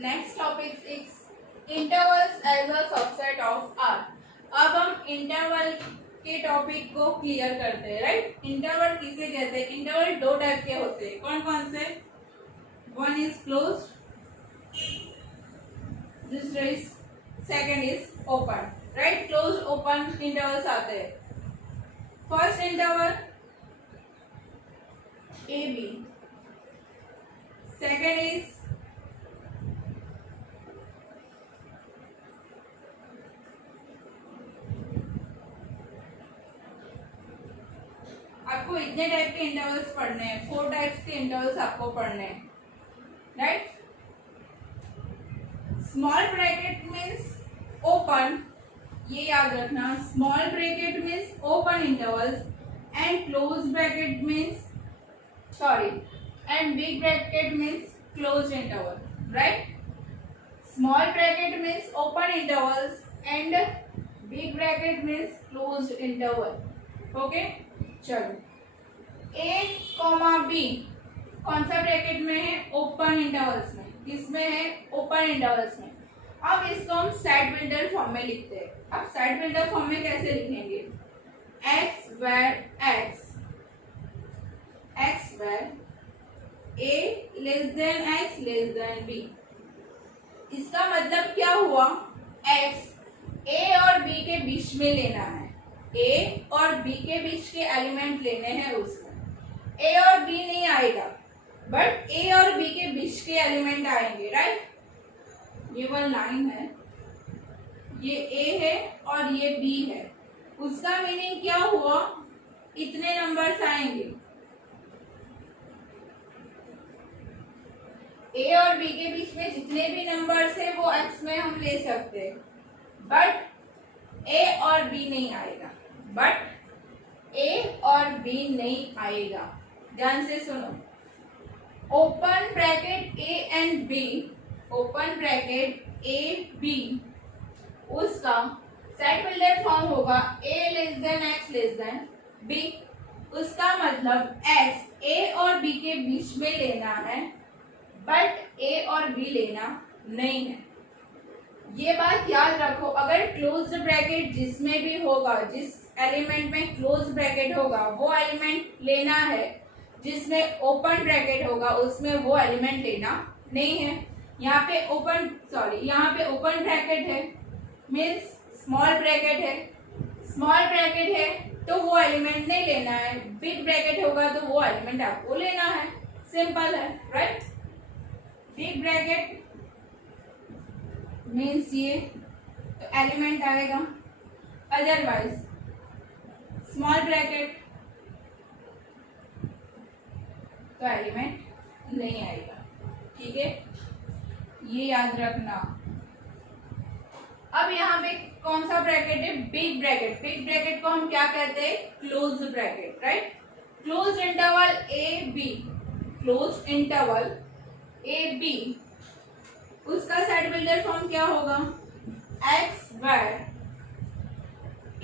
Next topic is intervals as a subset of R. अब हम interval के topic को क्लियर करते हैं, राइट। इंटरवल किसे कहते हैं? इंटरवल दो टाइप के होते हैं। कौन कौन से? वन इज क्लोज, दूसरा is second is open, right. Close open intervals आते हैं। First interval A B, second is आपको इतने टाइप के इंटरवल्स पढ़ने हैं, 4 टाइप्स के इंटरवल्स आपको पढ़ने हैं, right. Small bracket means open, ये याद रखना। Small bracket means open intervals and close bracket means and big bracket means close interval, right. Small bracket means open intervals and big bracket means close interval. Okay, चलो ए comma B कौन सा bracket में है? Open intervals में। किसमें है? Open intervals में। अब इसको हम सेट बिल्डर फॉर्म में लिखते हैं। अब सेट बिल्डर फॉर्म में कैसे लिखेंगे? X where A less than x less than B. इसका मतलब क्या हुआ? एक्स ए और बी के बीच में लेना है। ए और बी के बीच के एलिमेंट लेने हैं उसमें। ए और बी नहीं आएगा, बट ए और बी के बीच के एलिमेंट आएंगे, राइट। ये वन लाइन है, ये ए है और ये बी है। उसका मीनिंग क्या हुआ? इतने नंबर्स आएंगे। ए और बी के बीच में जितने भी नंबर्स है वो एक्स में हम ले सकते हैं, बट ए और बी नहीं आएगा। ध्यान से सुनो। Open bracket a and b, open bracket a B, उसका सेट बिल्डर फॉर्म होगा a less than x less than b. उसका मतलब एक्स ए और बी के बीच में लेना है, बट ए और बी लेना नहीं है। ये बात याद रखो। अगर क्लोज्ड ब्रैकेट जिसमें भी होगा, जिस एलिमेंट में क्लोज ब्रैकेट होगा वो एलिमेंट लेना है, जिसमें ओपन ब्रैकेट होगा उसमें वो एलिमेंट लेना नहीं है। यहाँ पे ओपन ब्रैकेट है मीन्स स्मॉल ब्रैकेट है तो वो एलिमेंट नहीं लेना है। बिग ब्रैकेट होगा तो वो एलिमेंट आपको लेना है। सिंपल है, राइट। बिग ब्रैकेट मीन्स ये तो एलिमेंट आएगा, अदरवाइज स्मॉल ब्रैकेट तो एलिमेंट नहीं आएगा। ठीक है, ये याद रखना। अब यहाँ पे कौन सा ब्रैकेट है? Big bracket. बिग ब्रैकेट को हम क्या कहते हैं? Close bracket, right. Close interval A B, उसका सेट बिल्डर फॉर्म क्या होगा? एक्स वेर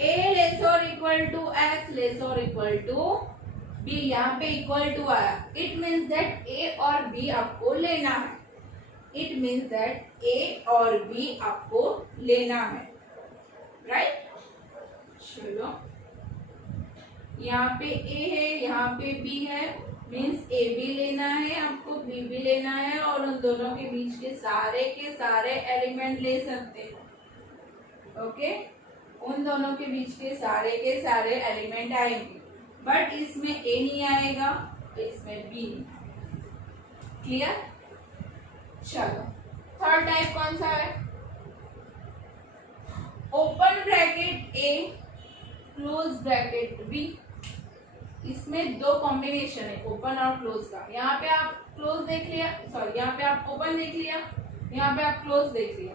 ए लेस और इक्वल टू एक्स लेस और इक्वल टू बी। यहाँ पे इक्वल टू आया, इट मीन्स दैट ए और बी आपको लेना है। राइट। चलो, यहाँ पे ए है, यहाँ पे बी है, मीन्स ए भी लेना है आपको, बी भी लेना है, और उन दोनों के बीच के सारे एलिमेंट ले सकते हैं। ओके, उन दोनों के बीच के सारे एलिमेंट आएंगे, बट इसमें ए नहीं आएगा, इसमें बी नहीं आएगा। क्लियर? चलो, थर्ड टाइप कौन सा है? ओपन ब्रैकेट ए क्लोज ब्रैकेट बी। इसमें दो कॉम्बिनेशन है, ओपन और क्लोज का। यहाँ पे आप क्लोज देख लिया, यहाँ पे आप ओपन देख लिया, यहाँ पे आप क्लोज देख लिया।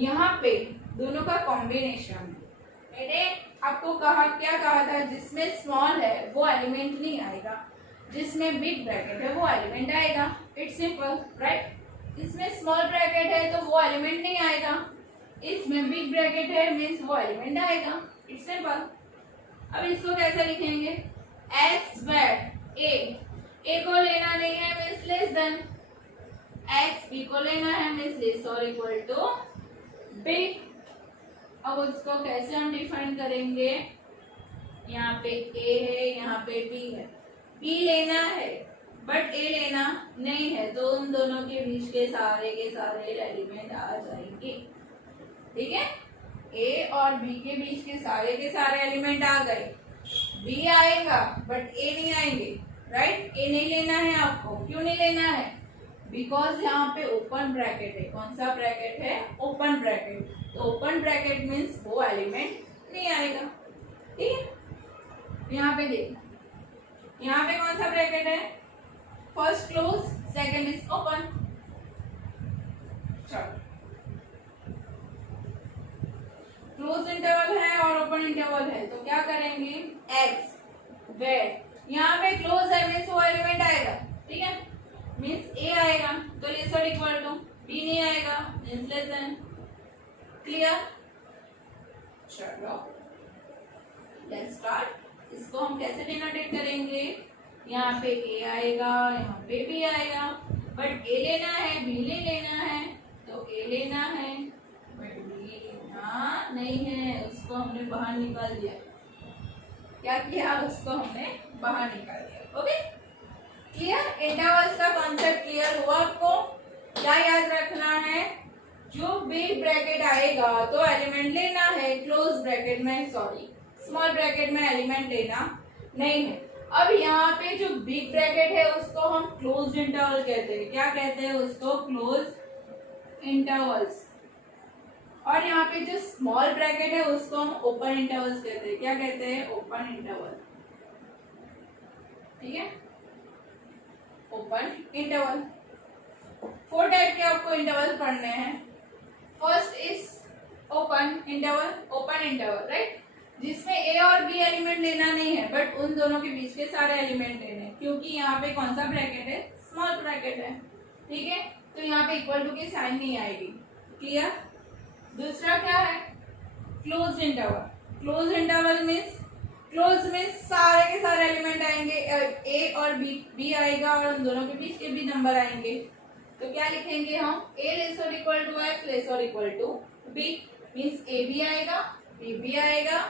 यहाँ पे दोनों का कॉम्बिनेशन है। मैंने आपको क्या कहा था? जिसमें स्मॉल है वो एलिमेंट नहीं आएगा, जिसमें बिग ब्रैकेट है वो एलिमेंट आएगा। It's simple, right. इसमें स्मॉल ब्रैकेट है तो वो एलिमेंट नहीं आएगा, इसमें बिग ब्रैकेट है मीन्स वो एलिमेंट आएगा। It's simple. अब इसको कैसे लिखेंगे? एक्स वेर ए को लेना नहीं है means less than X B को लेना है मीन्स लेस और इक्वल टू बी। अब उसको कैसे हम डिफाइन करेंगे, यहाँ पे ए है यहाँ पे बी है, बी लेना है बट ए लेना नहीं है, तो उन दोनों के बीच के सारे एलिमेंट आ जाएंगे। ठीक है, ए और बी के बीच के सारे एलिमेंट आ गए, बी आएगा बट ए नहीं आएंगे, राइट। ए नहीं लेना है आपको, क्यों नहीं लेना है, बिकॉज यहाँ पे ओपन ब्रैकेट है। कौन सा ब्रैकेट है, ओपन ब्रैकेट। तो ओपन ब्रैकेट मीन्स वो एलिमेंट नहीं आएगा। ठीक है, यहाँ पे देखना, यहाँ पे कौन सा ब्रैकेट है, first close second is open. चलो, क्लोज इंटरवल है और ओपन इंटरवल है, तो क्या करेंगे, एक्स वेयर यहाँ पे क्लोज है मीन्स वो एलिमेंट आएगा। ठीक है, मीन्स ए आएगा तो लेस और इक्वल टू, बी नहीं आएगा मीन्स लेस देन। क्लियर, चलो लेट्स स्टार्ट। इसको हम कैसे डिनोटेट करेंगे, यहाँ पे ए आएगा यहाँ पे बी आएगा, बट ए लेना है बी नहीं लेना है, तो ए लेना है बट बी लेना नहीं है, उसको हमने बाहर निकाल दिया। क्या किया, उसको हमने बाहर निकाल दिया। ओके, क्लियर, इंटरवल्स का कॉन्सेप्ट क्लियर हुआ आपको। क्या याद रखना है, जो बिग ब्रैकेट आएगा तो एलिमेंट लेना है, क्लोज ब्रैकेट में सॉरी स्मॉल ब्रैकेट में एलिमेंट लेना नहीं है। अब यहाँ पे जो बिग ब्रैकेट है उसको हम क्लोज इंटरवल कहते हैं। क्या कहते हैं उसको, क्लोज इंटरवल्स। और यहाँ पे जो स्मॉल ब्रैकेट है उसको हम ओपन इंटरवल्स कहते हैं। क्या कहते हैं, ओपन इंटरवल। ठीक है, ओपन इंटरवल। 4 टाइप के आपको इंटरवल पढ़ने हैं। First is open interval, right, जिसमें ए और बी एलिमेंट लेना नहीं है बट उन दोनों के बीच के सारे एलिमेंट लेने हैं, क्योंकि यहाँ पे कौन सा ब्रैकेट है, स्मॉल ब्रैकेट है। ठीक है, तो यहाँ पे इक्वल टू की साइन नहीं आएगी। क्लियर। दूसरा क्या है, क्लोज इंटरवल मीन्स सारे के सारे एलिमेंट आएंगे, ए और बी आएगा और उन दोनों के बीच के भी नंबर आएंगे। तो क्या लिखेंगे हम, ए लेस और इक्वल टू एक्स लेस और इक्वल टू बी, मीन्स ए भी आएगा बी भी आएगा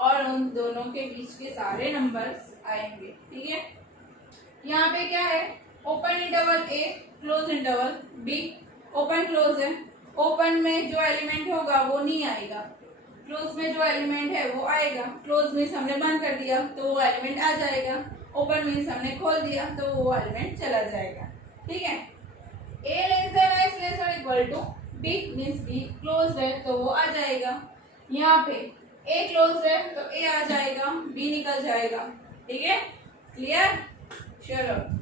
और उन दोनों के बीच के सारे नंबर्स आएंगे। ठीक है, यहाँ पे क्या है, open interval a, close interval b. Open close है, ओपन में जो एलिमेंट होगा वो नहीं आएगा, क्लोज में जो एलिमेंट है वो आएगा। क्लोज मीन्स हमने बंद कर दिया तो वो एलिमेंट आ जाएगा, ओपन मीन्स हमने खोल दिया तो वो एलिमेंट चला जाएगा। ठीक है, A less than x less और equal to B means B close है तो वो आ जाएगा। यहाँ पे ए क्लोज है तो ए आ जाएगा, बी निकल जाएगा। ठीक है, क्लियर। चलो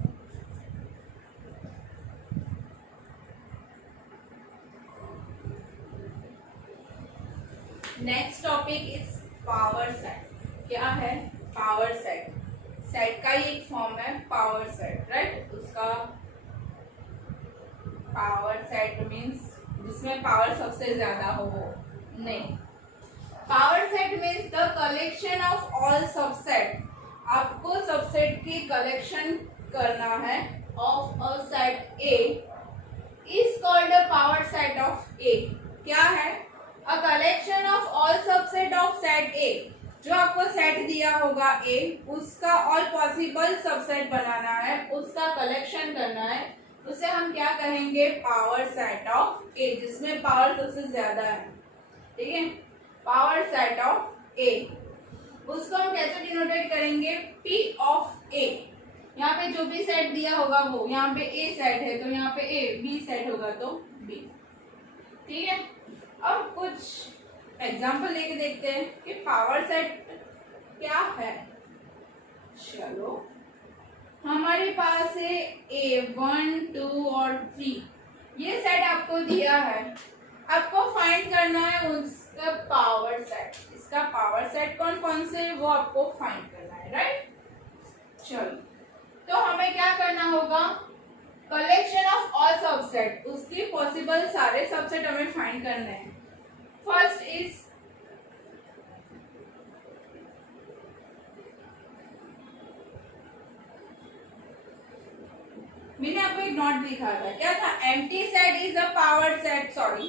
next topic is power set. क्या है, पावर सेट। सेट का ही एक फॉर्म है पावर सेट, राइट। उसका पावर सेट मीन्स जिसमें पावर सबसे ज्यादा हो वो नहीं। Power set means the collection of all subset. आपको सबसेट की कलेक्शन करना है of a set A is called a power set of A. क्या है, a collection of all subset of set A. जो आपको सेट दिया होगा ए, उसका ऑल पॉसिबल सबसेट बनाना है, उसका कलेक्शन करना है, उसे हम क्या कहेंगे, पावर सेट ऑफ ए, जिसमें पावर सबसे ज्यादा है। ठीक है, पावर सेट ऑफ ए, उसको हम कैसे डिनोटेट करेंगे, पी ऑफ ए। यहाँ पे जो भी सेट दिया होगा वो, यहाँ पे ए सेट है तो यहाँ पे ए, बी सेट होगा तो बी। ठीक है, अब कुछ एग्जांपल लेके देखते हैं कि पावर सेट क्या है। चलो, हमारे पास है ए 1 2 और 3, ये सेट आपको दिया है, आपको फाइंड करना है उसका पावर सेट। इसका पावर सेट कौन कौन से वो आपको फाइंड करना है, राइट। चलो, तो हमें क्या करना होगा, कलेक्शन ऑफ ऑल सबसेट, उसकी पॉसिबल सारे सबसेट हमें फाइंड करने हैं। फर्स्ट इज मैंने आपको एक नोट दिखा था, क्या था? Empty set is a power set, sorry,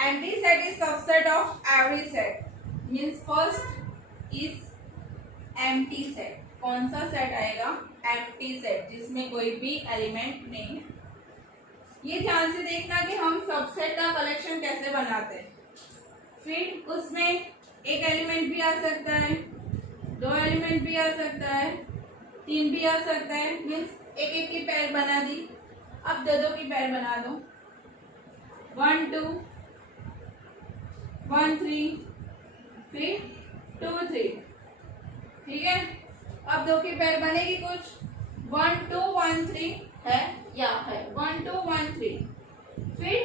empty set is subset of every set, means first is empty set. कौन सा सेट आएगा? एम्प्टी सेट, जिसमें कोई भी एलिमेंट नहीं है। ये ध्यान से देखना कि हम सबसेट का कलेक्शन कैसे बनाते हैं। फिर उसमें एक एलिमेंट भी आ सकता है, दो एलिमेंट भी आ सकता है, तीन भी आ सकता है, मीन्स एक एक की पैर बना दी। अब दो दो की पैर बना दो, 1 2 1 3, फिर 2 3, ठीक है। अब दो की पैर बनेगी कुछ, 1 2 1 3 है या है, 1 2 1 3, फिर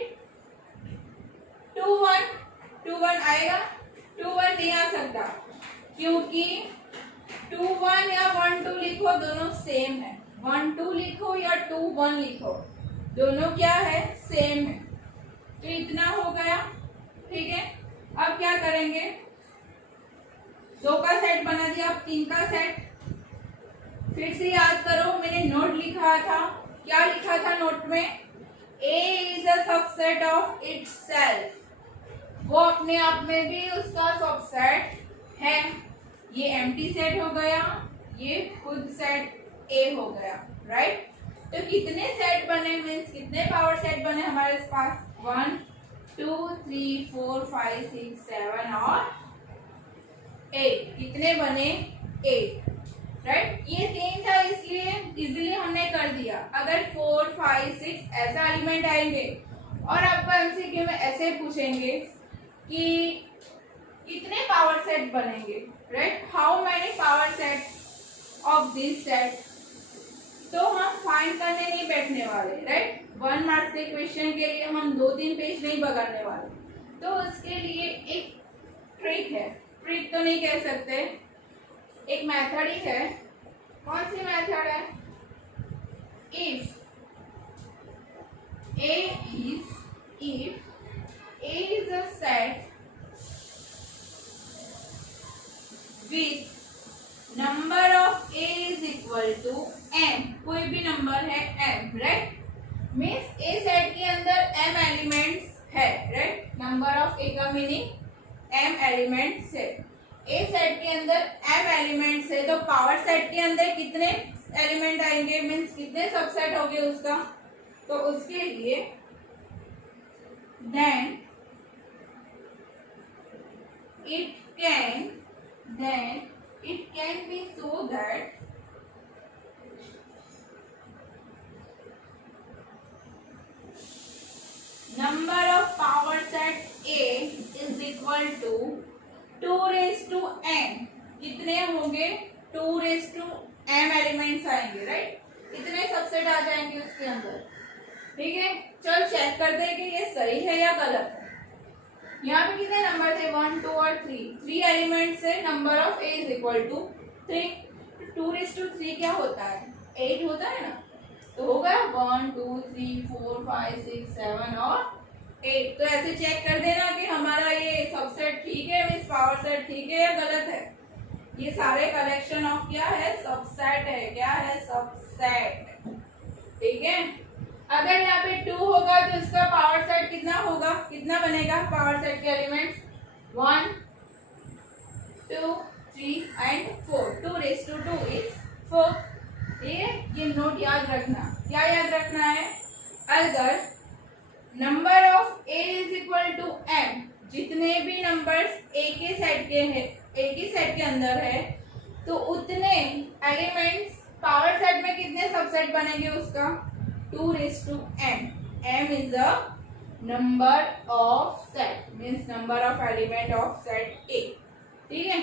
2 1 2 1 आएगा, 2 1 नहीं आ सकता क्योंकि 2 1 या 1 2 लिखो दोनों सेम है, 1 2 लिखो या 2 1 लिखो दोनों क्या है? सेम है। तो इतना हो गया, ठीक है। अब क्या करेंगे? दो का सेट बना दिया, अब तीन का सेट। फिर से याद करो, मैंने नोट लिखा था, क्या लिखा था नोट में? A is a subset of itself, वो अपने आप में भी उसका सबसेट है। ये एम्प्टी सेट हो गया, ये खुद सेट A हो गया, राइट। तो कितने सेट बने, मीन्स कितने पावर सेट बने हमारे पास? 1 2 3 4 5 6 7 और 8। कितने बने? 8, राइट। ये 3 था इसलिए इजीली हमने कर दिया। अगर 4 5 6 ऐसा एलिमेंट आएंगे और आपको एमसीक्यू में ऐसे पूछेंगे कि कितने पावर सेट बनेंगे, right, how many power set of this set, तो हम फाइंड करने नहीं बैठने वाले, राइट। 1 मार्क्स के क्वेश्चन के लिए हम 2-3 पेज नहीं बगाड़ने वाले। तो उसके लिए एक ट्रिक है, ट्रिक तो नहीं कह सकते, एक मेथड ही है। कौन सी मेथड है? If A is a set with number of A is equal to m, कोई भी नंबर है m, right, means A set के अंदर m एलिमेंट्स है, राइट। नंबर ऑफ A का मीनिंग m एलिमेंट्स है। A सेट के अंदर m एलिमेंट्स है, तो पावर सेट के अंदर कितने एलिमेंट आएंगे, मीन्स कितने सबसेट होंगे उसका? तो उसके लिए then it can be so that number of power set A is equal to 2 raised to n। कितने होंगे? 2 raised to m एलिमेंट्स आएंगे, राइट। इतने सबसेट आ जाएंगे उसके अंदर, ठीक है। चल चेक करते हैं कि ये सही है या गलत है। यहाँ पे कितने नंबर थे? 1 2 और 3 एलिमेंट्स है। Number of A is equal to 3। 2 raised to 3 क्या होता है? 8 होता है ना। तो होगा 1 2 3 4 5 6 7 और 8। तो ऐसे चेक कर देना कि हमारा ये सबसेट ठीक है, मीन्स पावर सेट ठीक है या गलत है। ये सारे कलेक्शन ऑफ क्या है? सबसेट है। क्या है? सबसेट, ठीक है। अगर यहाँ पे 2 होगा तो इसका पावर सेट कितना होगा? कितना बनेगा पावर सेट के elements? 1 2 3 and 4। 2 raised to 2 is 4। ये नोट याद रखना। क्या याद रखना है? अगर number of A is equal to m, जितने भी नंबर्स एक ही सेट के हैं, एक ही सेट के अंदर है, तो उतने एलिमेंट्स पावर सेट में कितने सबसेट बनेंगे उसका? 2 raised to m। m is the number of set, means number of element of set A, ठीक है।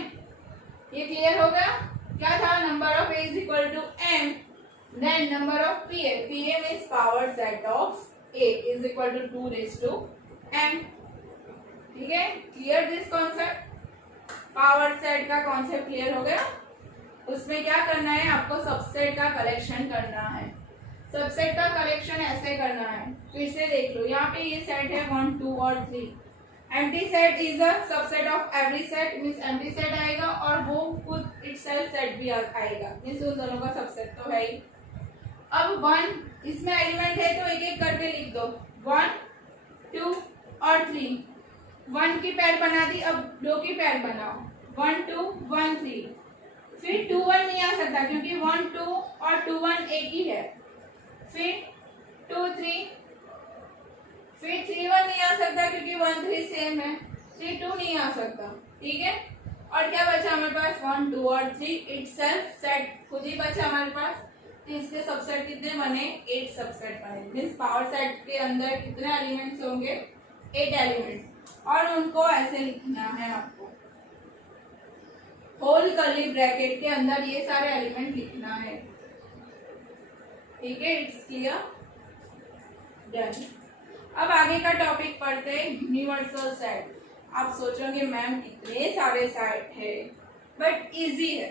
ये क्लियर हो गया? क्या था? Number of A is equal to m, then number of PA means power set of A is equal to 2 raised to m, ठीक है। Clear this concept? Power set का कॉन्सेप्ट क्लियर हो गया? उसमें क्या करना है? आपको सबसेट का कलेक्शन करना है। सबसेट का कलेक्शन ऐसे करना है, फिर से देख लो। यहाँ पे ये सेट है 1 2 और 3। Empty set is a subset of every set, means empty set आएगा और वो खुद इटसेल्फ सेट भी आएगा, मींस उन दोनों का सबसेट तो है ही। अब 1 इसमें एलिमेंट है तो एक एक करके लिख दो, 1 2 और 3। 1 की पैर बना दी, अब 2 की पैर बनाओ, 1 2 1 3। फिर 2 1 नहीं आ सकता क्योंकि 1 2 और 2 1 एक ही है। फिर 2 3, फिर 3 1 नहीं आ सकता क्योंकि 1 3 सेम है। 3 2 नहीं आ सकता, ठीक है। और क्या बचा हमारे पास, 1 2 और 3 इटसेल्फ सेट खुद ही बचा हमारे पास। तो इसके सबसेट कितने बने, 8 सबसेट बने। मींस पावर सेट के अंदर कितने एलिमेंट्स होंगे, 8 एलिमेंट्स। और उनको ऐसे लिखना है आपको, होल कर्ली ब्रैकेट के अंदर ये सारे एलिमेंट लिखना है, ठीक है। It's clear, done. अब आगे का टॉपिक पढ़ते हैं, यूनिवर्सल सेट। आप सोचोगे मैम कितने सारे सेट है, बट इजी है।